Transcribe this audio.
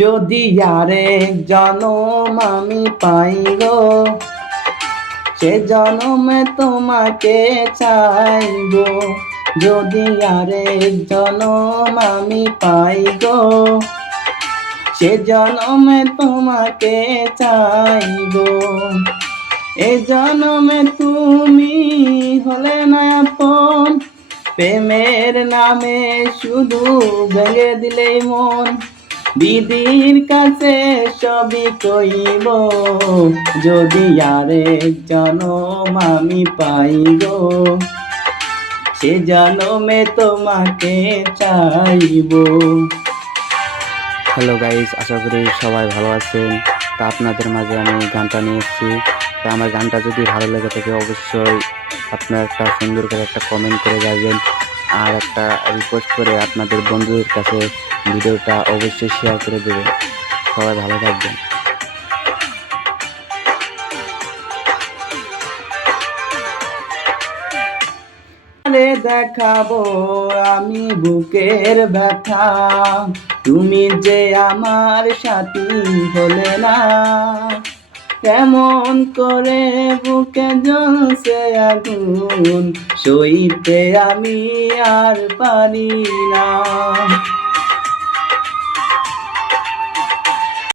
যদি আরেক জনম আমি পাই গো, সে জনমে তোমাকে চাইবো। যদি আরেক জনম আমি পাই গো, সে জনমে তোমাকে চাইবো। এ জনমে তুমি হলে না আপন, প্রেমের নামে শুধু ভেঙে দিলে মন। দিদির কাছে সবই কইব, যদি আরেক জনম আমি পাই গো, সে জনমে তোমাকে চাইব। হ্যালো গাইস, আশা করি সবাই ভালো আছেন। তা আপনাদের মাঝে আমি গানটা নিয়ে এসেছি। তা আমার গানটা যদি ভালো লেগে থাকে অবশ্যই আপনার একটা সুন্দর করে একটা কমেন্ট করে যাবেন, আর একটা রিকোয়েস্ট করে আপনাদের বন্ধুদের কাছে ভিডিওটা অবশ্যই শেয়ার করে দেবেন। সবাই ভালো থাকবেন। আরে দেখাবো আমি বুকের ব্যথা, তুমি যে আমার সাথী হলে না। কেমন করে বুকে জ্বলছে আগুন, সইতে আমি আর পারি না।